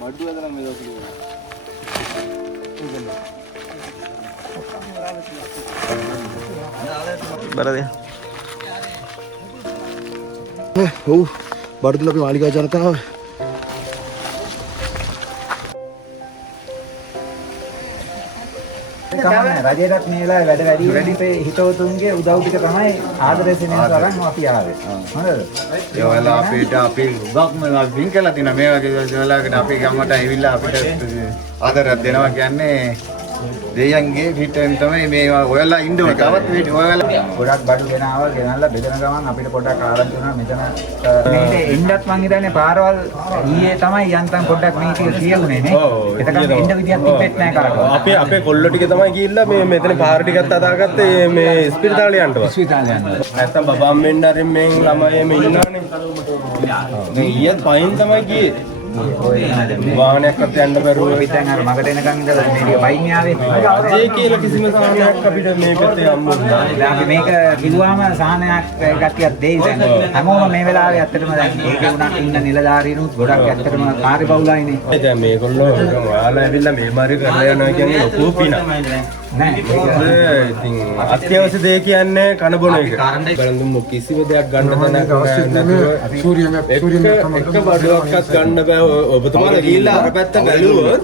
මඩු ඇදලා මේ දවස්වල බරද ඔව් බඩතුල අපි මාලිගා ජනතාව රජයටත් මේ වෙලාවේ වැඩ වැඩි වෙන්නේ හිතවතුන්ගේ උදව් ටික තමයි ආදරය සෙනෙහස අරන් අපි ආවේ. හොඳද? ඒ වෙලාව අපි උගක්ම වින් කළා තිනා මේ වගේ වෙලාවකට අපි ගමට ඇවිල්ලා අපිට ආදරයක් දෙනවා කියන්නේ දෙයයන්ගේ හිතෙන් තමයි මේ ඔයලා ඉන්න ඕනේ. තවත් ඔයලා ගොඩක් බඩු ගෙනල්ලා බෙදන ගමන් අපිට පොඩ්ඩක් ආරංචි වුණා මෙතන මේ එන්නත් මං හිතන්නේ පාරවල් ඊයේ තමයි යන්තම් පොඩ්ඩක් මේ ටික කියුනේ නේ. එතකන් එන්න විදියක් තිබෙත් නැහැ කරකව. අපේ කොල්ලෝ ටික තමයි ගිහිල්ලා මේ මෙතන පාර ටිකත් අදාගත්තේ මේ ස්පිරිතාලේ යන්නව. ස්පිරිතාලේ යන්න. නැත්තම් බබාම් මෙන්න අරින් මෙන් ළමයි මේ ඉන්නවනේ. මේ ඊයත් පයින් තමයි ගියේ. වාහනයක්වත් යන්න බැරුව ඉතින් අර මගට එනකන් ඉඳලා මේ බයින් ආවේ. අජේ කියලා කිසිම සාහනයක් අපිට මේ පැත්තේ හම්බුනේ නැහැ. අපි මේක කිව්වම සාහනයක් ගතියක් දෙයි දැන්. හැමෝම මේ වෙලාවේ ඇත්තටම දැන් ඒකේ උනත් ඉන්න නිලධාරීනුත් ගොඩක් ඇත්තටම කාර්යබහුලයිනේ. දැන් මේගොල්ලෝ ඔයාලා ඇවිල්ලා මේ මාරි කරලා යනවා කියන්නේ ලොකු පිනක්. නෑ ඉතින් අත්‍යවශ්‍ය දේ කියන්නේ කන බොන එක. බලන්න කිසිම දෙයක් ගන්න තැනක් නැතුව එක බඩුවක්වත් ගන්න බෑ. ඔබතුමාලා ගිහිල්ලා අර පැත්ත බැලුවොත්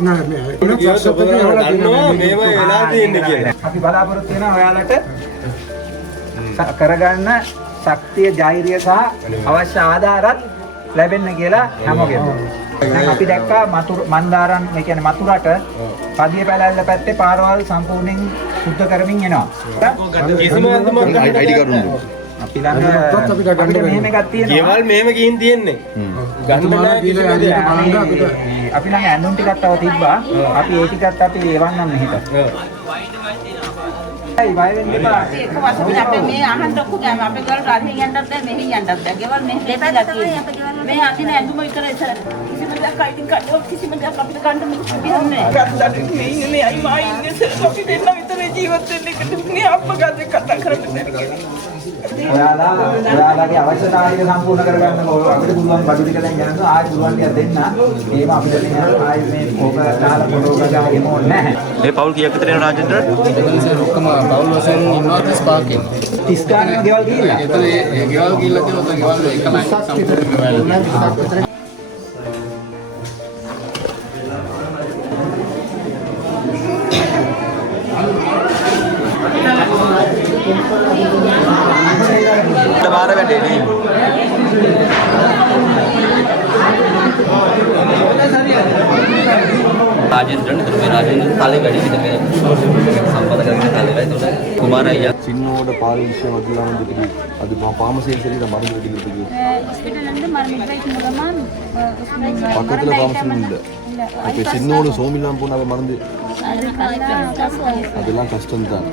දන්නවා මේව වෙලා තියෙන්නේ කියලා. අපි බලාපොරොත්තු වෙනවා ඔයාලට කරගන්න ශක්තිය, ධෛර්යය සහ අවශ්‍ය ආධාරත් ලැබෙන්න කියලා හැමෝගෙම. දැන් අපි දැක්කා මන්දාරන් ඒ කියන්නේ මතුරට පදිය පැලැල්ල පැත්තේ පාරවල් සම්පූර්ණයෙන් සුද්ධ කරමින් එනවා. කිසිම අන්දමක් අයිඩි කාඩ් උන්නේ. අපි ළඟ අපිට මෙහෙම එකක් තියෙනවා. ගෙවල් මෙහෙම ගිහින් තියෙන්නේ. ගන්න බෑ කිසිම දෙයක්. අපි ළඟ ඇඳුම් ටිකක් තව තිබ්බා. අපි ඒ ටිකත් අපි එවන්නම් මෙහෙට. ඒ වය වෙන්නේ ඒක වශයෙන් අපේ මේ අහන්න ඔක්කො ගෑම අපේ ගෙවල් රාජ්‍ය යන්නත් බෑ මෙහි යන්නත් බෑ ගෙවල් මේ දෙපැත්ත තියෙනවා මේ අදින ඇඳුම විතර ඉතල කිසිම දෙයක් අයිතින් ගන්න කිසිම දෙයක් අපිට ගන්න මේක තිබෙන්නේ නැහැ ගන්නට මේ ඉන්නේ අයි මා ඉන්නේ අපි දෙන්න විතර ජීවත් වෙන්න එකට මේ අප්පා ගන්න කතා කරන්නේ ඔයාලගේ අවශ්‍යතාවය සම්පූර්ණ කරගන්න අපිට පුළුවන් බඩු ටික දැන් යනවා ආයෙ පුළුවන් ටික දෙන්න ඒව අපිට දෙන්න ආයෙ මේ ඕක දාලා ෆොටෝ ගාගෙන එමු නැහැ මේ පවුල් කීයක් විතර එන රාජේන්ද්‍ර ඔක්කොම පවුල් වශයෙන් ඉන්නවා 35 ක්. 30 ගානක් ගෙවල් ගිහිල්ලා ඒතර ඒ ගෙවල් ගිහිල්ලා තියෙනවා ගෙවල් එකමයි සම්පූර්ණ වෙලා. බාර වැඩේ නේ राजेंद्र ने ताले गड़ी में संपदा करके ताले गए तो कुमार अय्या சின்னோட பால் விஷயம் அதெல்லாம் வந்துட்டு அது பாமசியில் சரி இந்த மருந்து வெடிக்கிறதுக்கு ஹாஸ்பிடல்ல இருந்து மருந்து வைக்க மூலமா பக்கத்துல பாமசி இல்லை. இப்போ சின்னோட சோமிலாம் போன மருந்து அதெல்லாம் கஷ்டம் தான்.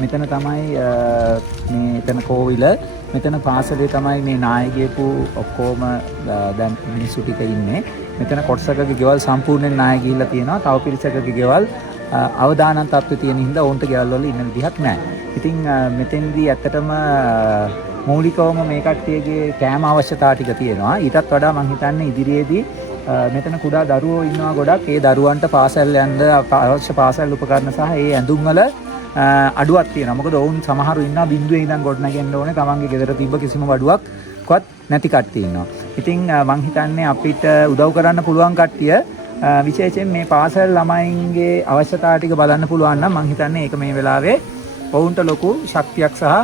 මෙතන තමයි මේ එතන කෝවිල මෙතන පාසලේ තමයි මේ නායකයෙකු ඔක්කොම දැන් මිනිස්සු ටික ඉන්නේ. මෙතන කොටසකගේ ගෙවල් සම්පූර්ණයෙන් නාය ගිහිල්ලා තියෙනවා. තව පිරිසකගේ ගෙවල් අවදානම් තත්ත්වයේ තියෙන හින්දා ඔවුන්ට ගෙවල් වල ඉන්න විදිහක් නැහැ. ඉතින් මෙතෙන්දී ඇත්තටම මූලිකවම මේ කට්ටියගේ කෑම අවශ්‍යතා ටික තියෙනවා. ඊටත් වඩා මම හිතන්නේ ඉදිරියේදී මෙතන කුඩා දරුවෝ ඉන්නවා ගොඩක්. ඒ දරුවන්ට පාසල් යන්න අවශ්‍ය පාසල් උපකරණ සහ ඒ ඇඳුම් වල අඩුවක් තියෙනවා. මොකද ඔවුන් සමහරු ඉන්නවා බිඳුවේ ඉඳන් ගොඩනගෙන්න ඕනේ. තමන්ගේ ගෙදර තිබ්බ කිසිම වඩුවක්වත් නැති කට්ටිය ඉන්නවා. ඉතින් මම හිතන්නේ අපිට උදව් කරන්න පුළුවන් කට්ටිය විශේෂයෙන් මේ පාසල් ළමයින්ගේ අවශ්‍යතා ටික බලන්න පුළුවන් නම් මම හිතන්නේ ඒක මේ වෙලාවේ ඔවුන්ට ලොකු ශක්තියක් සහ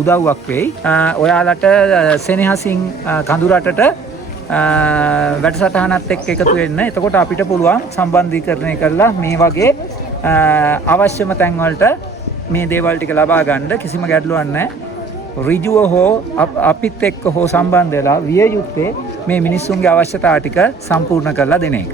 උදව්වක් වෙයි. ඔයාලට සෙනෙහසින් කඳුරටට වැඩසටහනත් එක්ක එකතු වෙන්න. එතකොට අපිට පුළුවන් සම්බන්ධීකරණය කරලා මේ වගේ අවශ්‍යම තැන් වලට මේ දේවල් ටික ලබා ගන්න කිසිම ගැටලුවක් නැහැ. ඍජුව හෝ අපිත් එක්ක හෝ සම්බන්ධ වෙලා විය යුත්තේ මේ මිනිස්සුන්ගේ අවශ්‍යතා ටික සම්පූර්ණ කරලා දෙන එක.